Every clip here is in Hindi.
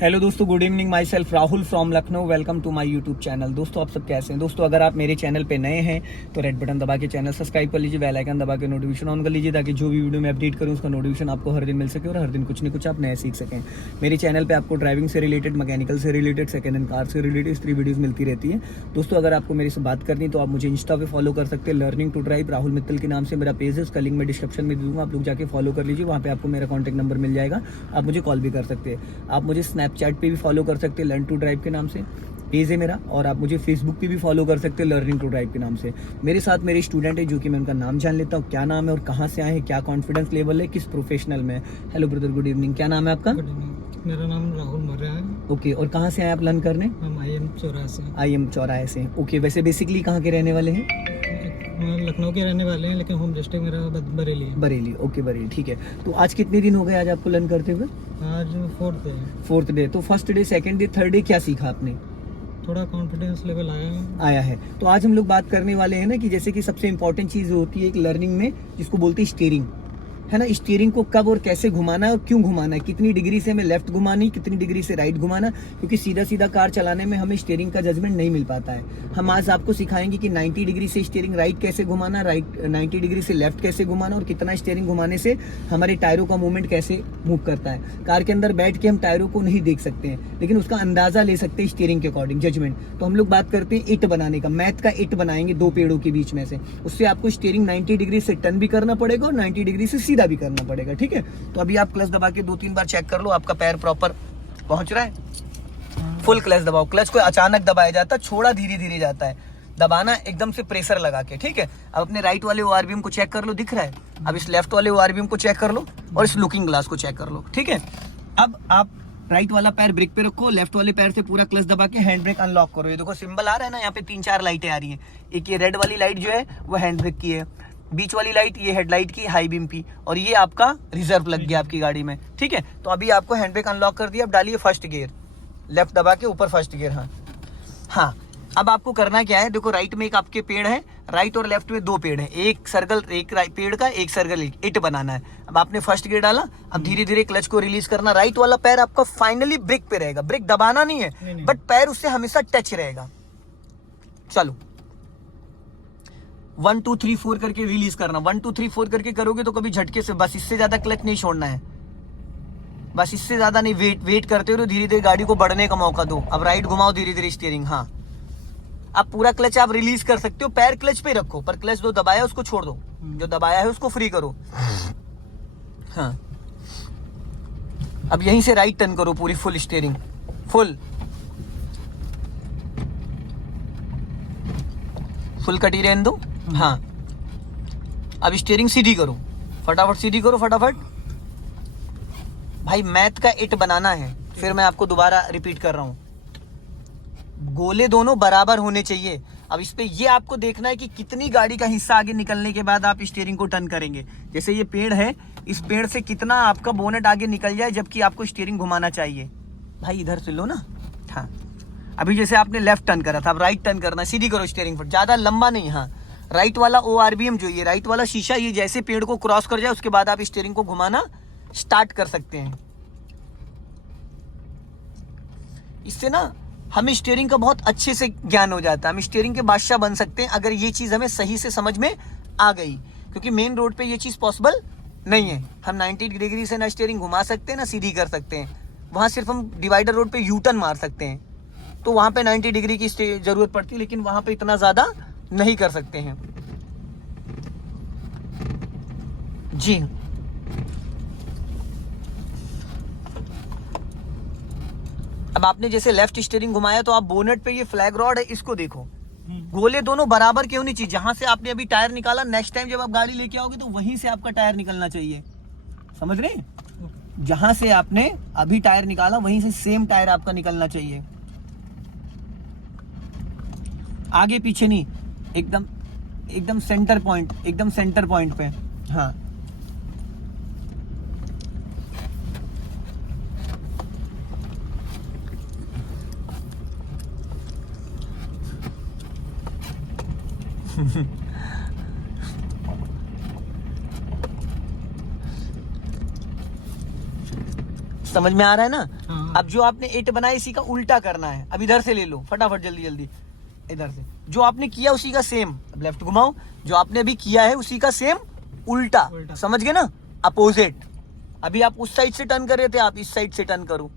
हेलो दोस्तों, good evening. Myself Rahul from Lucknow. Welcome to my YouTube channel. दोस्तों, आप सब कैसे हैं? दोस्तों, अगर आप मेरे चैनल पे नए हैं तो रेड बटन दबा के चैनल सब्सक्राइब कर लीजिए, बेल आइकन दबा के नोटिफिकेशन ऑन कर लीजिए, ताकि जो भी वीडियो मैं अपडेट करूँ उसका नोटिफिकेशन आपको हर दिन मिल सके और हर दिन कुछ न कुछ आप नया सीख सकें। मेरे चैनल पर आपको ड्राइविंग से रिलेटेड, मैकेनिकल से रिलेटेड, सेकंड हैंड कार से रिलेटेड इस 3 वीडियोज़ मिलती रहती है। दोस्तों, अगर आपको मेरे से बात करनी तो आप मुझे इंस्टा पे फॉलो कर सकते हैं। Learning to drive Rahul Mittal के नाम से मेरा पेज है, उसका लिंक मैं डिस्क्रिप्शन में दे दूँगा। आप लोग जाके फॉलो कर लीजिए, वहाँ पे आपको मेरा कॉन्टैक्ट नंबर मिल जाएगा। आप मुझे कॉल भी कर सकते हैं। आप मुझे स्नैपचैट पे भी फॉलो कर सकते हैं, लर्न टू ड्राइव के नाम से पेज है मेरा। और आप मुझे फेसबुक पे भी फॉलो कर सकते हैं, लर्निंग टू ड्राइव के नाम से। मेरे साथ मेरे स्टूडेंट है, जो कि मैं उनका नाम जान लेता हूँ, क्या नाम है और कहाँ से आए हैं, क्या कॉन्फिडेंस लेवल है, किस प्रोफेशनल में है। Hello brother, good evening. क्या नाम है आपका? गुड इवनिंग, मेरा नाम राहुल मौर्य है। ओके, और कहाँ से आए आप लर्न करने? हम IM चौराहा से। IM चौराहे से। ओके, वैसे बेसिकली कहाँ के रहने वाले हैं? लखनऊ के रहने वाले हैं, लेकिन होम डिस्ट्रिक्ट मेरा बरेली है। बरेली। ओके, बरेली, ठीक है। तो आज कितने दिन हो गए आज आपको लर्न करते हुए? आज 4th डे है। 4th day. तो first day, second day, third day क्या सीखा आपने? थोड़ा कॉन्फिडेंस लेवल आया है। तो आज हम लोग बात करने वाले हैं ना कि जैसे कि सबसे इंपॉर्टेंट चीज होती है एक लर्निंग में, जिसको बोलते हैं स्टीयरिंग, है ना। स्टीयरिंग को कब और कैसे घुमाना है और क्यों घुमाना है, कितनी डिग्री से हमें लेफ्ट घुमानी, कितनी डिग्री से राइट घुमाना, क्योंकि सीधा सीधा कार चलाने में हमें स्टीयरिंग का जजमेंट नहीं मिल पाता है। हम आज आपको सिखाएंगे कि 90 डिग्री से स्टीयरिंग राइट कैसे घुमाना, 90 डिग्री से लेफ्ट कैसे घुमाना, और कितना स्टीयरिंग घुमाने से हमारे टायरों का मूवमेंट कैसे मूव करता है। कार के अंदर बैठ के हम टायरों को नहीं देख सकते हैं, लेकिन उसका अंदाजा ले सकते हैं स्टीयरिंग के अकॉर्डिंग, जजमेंट। तो हम लोग बात करते हैं इट बनाने का, मैथ का इट बनाएंगे 2 पेड़ों के बीच में से। उससे आपको स्टीयरिंग 90 डिग्री से टर्न भी करना पड़ेगा और 90 डिग्री से सीधा भी करना पड़ेगा, ठीक है। तो अभी आप क्लच दबा के 2-3 बार चेक कर लो, आपका पैर प्रॉपर पहुंच रहा है। फुल क्लच दबाओ। क्लच को अचानक दबाया जाता है, छोड़ा धीरे धीरे जाता है, दबाना एकदम से प्रेशर लगा के, ठीक है। अब अपने राइट वाले ORVM को चेक कर लो, दिख रहा है। अब इस लेफ्ट वाले ORVM को चेक कर लो और इस लुकिंग ग्लास को चेक कर लो, ठीक है। अब आप राइट वाला पैर ब्रेक पे रखो, लेफ्ट वाले पैर से पूरा क्लच दबा के हैंड ब्रेक अनलॉक करो। ये देखो सिंबल आ रहा है ना, यहाँ पे 3-4 लाइटें आ रही है। एक ये रेड वाली लाइट जो है वो हैंड ब्रेक की है, बीच वाली लाइट ये हेडलाइट की, हाई बीम की, और ये आपका रिजर्व लग गया आपकी गाड़ी में, ठीक है। तो अभी आपको हैंड ब्रेक अनलॉक कर दिया। अब डालिए फर्स्ट गियर, लेफ्ट दबा के ऊपर फर्स्ट गियर। हाँ, अब आपको करना क्या है, देखो राइट में एक आपके पेड़ है, राइट और लेफ्ट में 2 पेड़ है, एक सर्कल, एक पेड़ का एक सर्कल, इट बनाना है। अब आपने फर्स्ट गियर डाला, अब धीरे धीरे क्लच को रिलीज करना। राइट वाला पैर आपका फाइनली ब्रेक पे रहेगा, ब्रेक दबाना नहीं है, बट पैर उससे हमेशा टच रहेगा। चलो 1 2 3 4 करके रिलीज करना। 1 2 3 4 करके करोगे तो कभी झटके से, बस इससे ज्यादा क्लच नहीं छोड़ना है, बस इससे ज्यादा नहीं। वेट करते हो, धीरे धीरे गाड़ी को बढ़ने का मौका दो। अब राइट घुमाओ धीरे धीरे स्टीयरिंग। हाँ, अब पूरा क्लच आप रिलीज कर सकते हो, पैर क्लच पे रखो, पर क्लच जो दबाया उसको छोड़ दो, जो दबाया है उसको फ्री करो। हाँ, अब यहीं से राइट टर्न करो, पूरी फुल स्टीयरिंग, फुल कटी रहने दो। हाँ, अब स्टीयरिंग सीधी करो, फटाफट सीधी करो, फटाफट। भाई मैथ का इट बनाना है, फिर मैं आपको दोबारा रिपीट कर रहा हूं, गोले दोनों बराबर होने चाहिए। अब इस पे ये आपको देखना है कि कितनी गाड़ी का हिस्सा आगे निकलने के बाद आप स्टीयरिंग को टर्न करेंगे। जैसे ये पेड़ है, इस पेड़ से कितना आपका बोनेट आगे निकल जाए जबकि आपको स्टीयरिंग घुमाना चाहिए। भाई इधर से लो ना। हाँ, अभी जैसे आपने लेफ्ट टर्न करा था, अब राइट टर्न करना, सीधी करो स्टीयरिंग पर, ज्यादा लंबा नहीं। हाँ, राइट वाला ORVM जो ये राइट वाला शीशा, ये जैसे पेड़ को क्रॉस कर जाए उसके बाद आप स्टीयरिंग को घुमाना स्टार्ट कर सकते हैं। इससे ना हमें स्टीयरिंग का बहुत अच्छे से ज्ञान हो जाता है, हम स्टीयरिंग के बादशाह बन सकते हैं अगर ये चीज हमें सही से समझ में आ गई। क्योंकि मेन रोड पे ये चीज पॉसिबल नहीं है, हम 90 डिग्री से ना स्टीयरिंग घुमा सकते हैं ना सीधी कर सकते हैं। वहां सिर्फ हम डिवाइडर रोड पे यूटर्न मार सकते हैं, तो वहां पे 90 डिग्री की जरूरत पड़ती है, लेकिन वहां पे इतना ज्यादा नहीं कर सकते हैं। जी, अब आपने जैसे लेफ्ट स्टीयरिंग घुमाया तो आप बोनेट पे ये फ्लैग रॉड है, इसको देखो, गोले दोनों बराबर क्यों नहीं चाहिए। जहां से आपने अभी टायर निकाला, नेक्स्ट टाइम जब आप गाड़ी लेके आओगे तो वहीं से आपका टायर निकलना चाहिए, समझ रहे हैं? जहां से आपने अभी टायर निकाला वहीं से सेम टायर आपका निकलना चाहिए, आगे पीछे नहीं, एकदम सेंटर पॉइंट, एकदम सेंटर पॉइंट पे। हाँ, समझ में आ रहा है ना? हाँ। अब जो आपने 8 बनाया इसी का उल्टा करना है। अब इधर से ले लो फटाफट, जल्दी जल्दी इधर से जो आपने किया उसी का सेम, अब लेफ्ट घुमाओ, जो आपने अभी किया है उसी का सेम उल्टा। समझ गए ना? अपोजिट। अभी आप उस साइड से टर्न कर रहे थे, आप इस साइड से टर्न करो।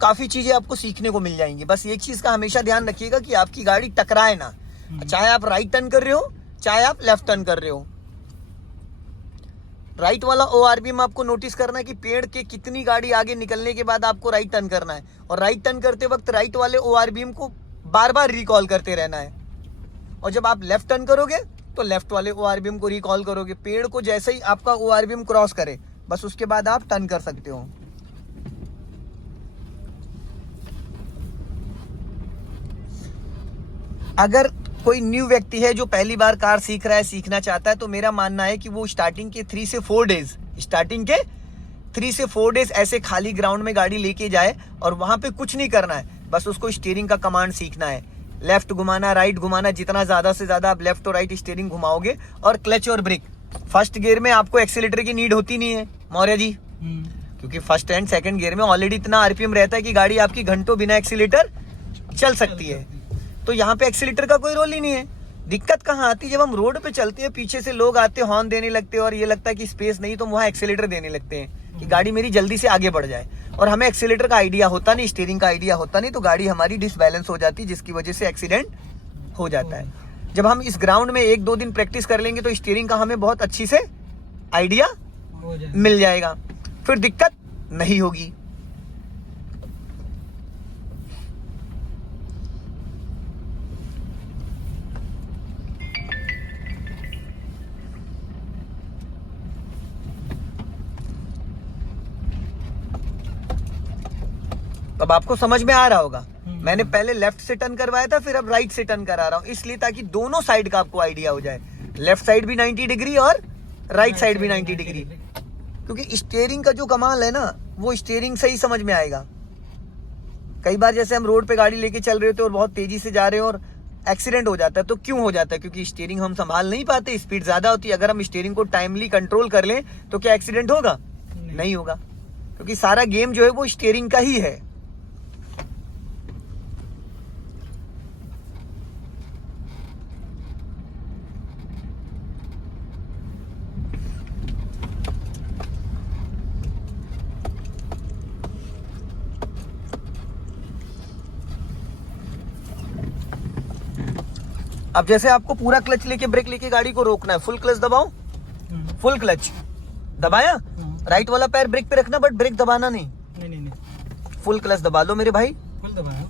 काफी चीजें आपको सीखने को मिल जाएंगी। बस एक चीज का हमेशा ध्यान रखिएगा कि आपकी गाड़ी टकराए ना, चाहे आप राइट टर्न कर रहे हो चाहे आप लेफ्ट टर्न कर रहे हो। राइट वाला ORBM आपको नोटिस करना है कि पेड़ के कितनी गाड़ी आगे निकलने के बाद आपको राइट टर्न करना है, और राइट टर्न करते वक्त राइट वाले ORBM को बार बार रिकॉल करते रहना है। और जब आप लेफ्ट टर्न करोगे तो लेफ्ट वाले ORBM को रिकॉल करोगे। पेड़ को जैसे ही आपका ORBM क्रॉस करे बस उसके बाद आप टर्न कर सकते हो। अगर कोई न्यू व्यक्ति है जो पहली बार कार सीख रहा है, सीखना चाहता है, तो मेरा मानना है कि वो स्टार्टिंग के 3 से 4 डेज ऐसे खाली ग्राउंड में गाड़ी लेके जाए और वहां पे कुछ नहीं करना है, बस उसको स्टीयरिंग का कमांड सीखना है। लेफ्ट घुमाना, राइट घुमाना, जितना ज्यादा से ज्यादा आप लेफ्ट और राइट स्टीयरिंग घुमाओगे। और क्लच और ब्रेक, फर्स्ट गियर में आपको एक्सीलेटर की नीड होती नहीं है मौर्य जी, क्योंकि फर्स्ट एंड सेकंड गियर में ऑलरेडी इतना RPM रहता है कि गाड़ी आपकी घंटों बिना एक्सीलेटर चल सकती है। तो यहाँ पे एक्सीलेटर का कोई रोल ही नहीं है। दिक्कत कहाँ आती है? जब हम रोड पे चलते हैं, पीछे से लोग आते हैं, हॉर्न देने लगते हैं और ये लगता है कि स्पेस नहीं, तो वहाँ एक्सीलेटर देने लगते हैं कि गाड़ी मेरी जल्दी से आगे बढ़ जाए। और हमें एक्सीलेटर का आइडिया होता नहीं, स्टीयरिंग का आइडिया होता नहीं, तो गाड़ी हमारी डिसबैलेंस हो जाती है, जिसकी वजह से एक्सीडेंट हो जाता है। जब हम इस ग्राउंड में 1-2 दिन प्रैक्टिस कर लेंगे तो स्टीयरिंग का हमें बहुत अच्छी से आइडिया मिल जाएगा, फिर दिक्कत नहीं होगी। अब आपको समझ में आ रहा होगा, मैंने पहले लेफ्ट से टर्न करवाया था, फिर अब राइट से टर्न करा रहा हूं, इसलिए ताकि दोनों साइड का आपको आइडिया हो जाए। लेफ्ट साइड भी 90 डिग्री और राइट साइड भी 90 डिग्री, क्योंकि स्टीयरिंग का जो कमाल है ना, वो स्टीयरिंग से ही समझ में आएगा। कई बार जैसे हम रोड पे गाड़ी लेके चल रहे होते और बहुत तेजी से जा रहे हो और एक्सीडेंट हो जाता है, तो क्यों हो जाता है? क्योंकि स्टीयरिंग हम संभाल नहीं पाते, स्पीड ज्यादा होती है। अगर हम स्टीयरिंग को टाइमली कंट्रोल कर लें तो क्या एक्सीडेंट होगा? नहीं होगा, क्योंकि सारा गेम जो है वो स्टीयरिंग का ही है। अब जैसे आपको पूरा क्लच लेके ब्रेक लेके गाड़ी को रोकना है, फुल क्लच दबाओ, फुल क्लच दबाया, राइट वाला पैर ब्रेक पे रखना, बट ब्रेक दबाना नहीं, फुल क्लच दबा लो मेरे भाई। फुल दबाया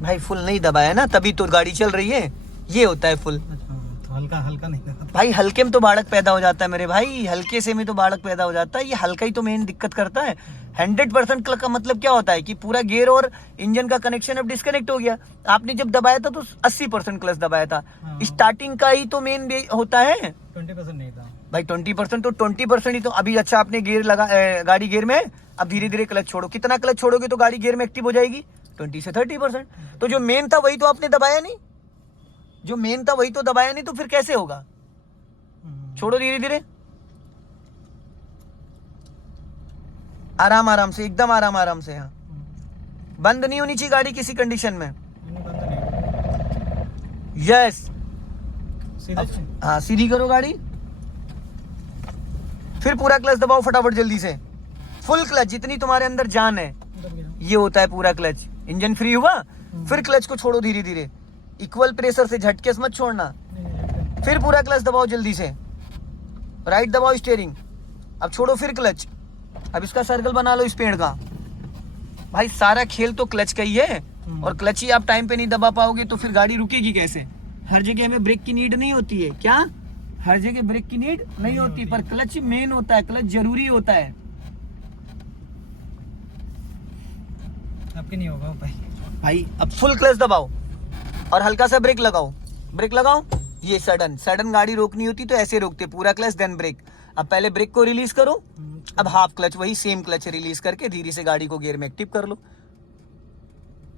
भाई, फुल नहीं दबाया ना, तभी तो गाड़ी चल रही है। ये होता है फुल। तो हल्का हल्का नहीं दबा भाई, हल्के में तो बाड़क पैदा हो जाता है मेरे भाई, हल्के से में तो बाड़क पैदा हो जाता है। ये हल्का ही तो मेन दिक्कत करता है। 100% क्लच का मतलब क्या होता है कि पूरा गियर और इंजन का कनेक्शन अब डिस्कनेक्ट हो गया। आपने जब दबाया था तो 80% क्लच दबाया था, स्टार्टिंग का ही तो मेन होता है। 20% नहीं था भाई, 20% तो 20% ही तो। अभी अच्छा आपने गियर लगा, गाड़ी गियर में, अब धीरे धीरे क्लच छोड़ो। कितना क्लच छोड़ोगे तो गाड़ी गियर में एक्टिव हो जाएगी? 20 से 30%। तो जो मेन था वही तो आपने दबाया नहीं, जो मेन था वही तो दबाया नहीं, तो फिर कैसे होगा? छोड़ो धीरे धीरे, आराम आराम से, एकदम आराम आराम से। हाँ, बंद नहीं होनी चाहिए गाड़ी किसी कंडीशन में। यस, हाँ, सीधी करो गाड़ी, फिर पूरा क्लच दबाओ फटाफट जल्दी से, फुल क्लच, जितनी तुम्हारे अंदर जान है। ये होता है पूरा क्लच। इंजन फ्री हुआ, फिर क्लच को छोड़ो धीरे धीरे, इक्वल प्रेशर से, झटके से मत छोड़ना। फिर पूरा क्लच दबाओ जल्दी से, राइट दबाओ स्टीयरिंग, अब छोड़ो फिर क्लच। अब इसका सर्कल बना लो इस पेड़ का। भाई, सारा खेल तो क्लच का ही है, और क्लच ही आप टाइम पे नहीं दबा पाओगे तो फिर गाड़ी रुकेगी कैसे? हर जगह हमें ब्रेक की नीड नहीं होती है। क्या? हर जगह ब्रेक की नीड नहीं होती, पर क्लच मेन होता है, क्लच जरूरी होता है। आपके नहीं होगा भाई, अब फुल क्लच दबाओ और हल्का सा ब्रेक लगाओ, ब्रेक लगाओ। ये सडन गाड़ी रोकनी होती तो ऐसे रोकते, पूरा क्लच देन ब्रेक। अब पहले ब्रेक को रिलीज करो, अब हाफ क्लच, वही सेम क्लच रिलीज करके धीरे से गाड़ी को गियर में एक्टिव कर लो।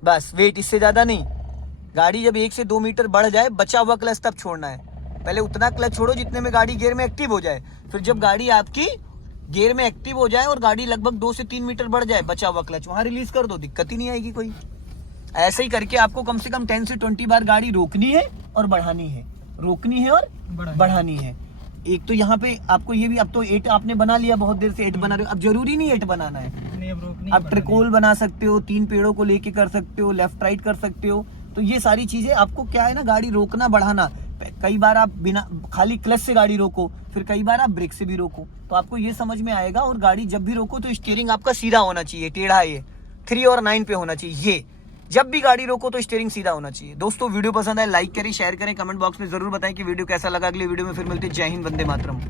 बस वेट, इससे ज्यादा नहीं। गाड़ी जब 1 से 2 मीटर बढ़ जाए, बचा हुआ क्लच तब छोड़ना है। पहले उतना क्लच छोड़ो जितने में गाड़ी गियर में एक्टिव हो जाए, फिर जब गाड़ी आपकी गियर में एक्टिव हो जाए और गाड़ी लगभग 2 से 3 मीटर बढ़ जाए, बचा हुआ क्लच वहां रिलीज कर दो, दिक्कत ही नहीं आएगी कोई। ऐसे ही करके आपको कम से कम 10 से 20 बार गाड़ी रोकनी है और बढ़ानी है, रोकनी है और बढ़ानी है। एक तो यहाँ पे आपको ये भी, अब तो 8 आपने बना लिया, बहुत देर से 8 बना रहे हो, अब जरूरी नहीं 8 बनाना है, नहीं, अब रोकनी आप ट्रिकोल बना सकते हो, 3 पेड़ों को लेके कर सकते हो, लेफ्ट राइट कर सकते हो। तो ये सारी चीजें आपको क्या है ना, गाड़ी रोकना बढ़ाना। कई बार आप बिना खाली क्लच से गाड़ी रोको, फिर कई बार आप ब्रेक से भी रोको, तो आपको ये समझ में आएगा। और गाड़ी जब भी रोको तो स्टीयरिंग आपका सीधा होना चाहिए, टेढ़ा ये 3 और 9 पे होना चाहिए। ये जब भी गाड़ी रोको तो स्टीयरिंग सीधा होना चाहिए। दोस्तों वीडियो पसंद आए लाइक करें, शेयर करें, कमेंट बॉक्स में जरूर बताएं कि वीडियो कैसा लगा। अगली वीडियो में फिर मिलते हैं। जय हिंद, वंदे मातरम।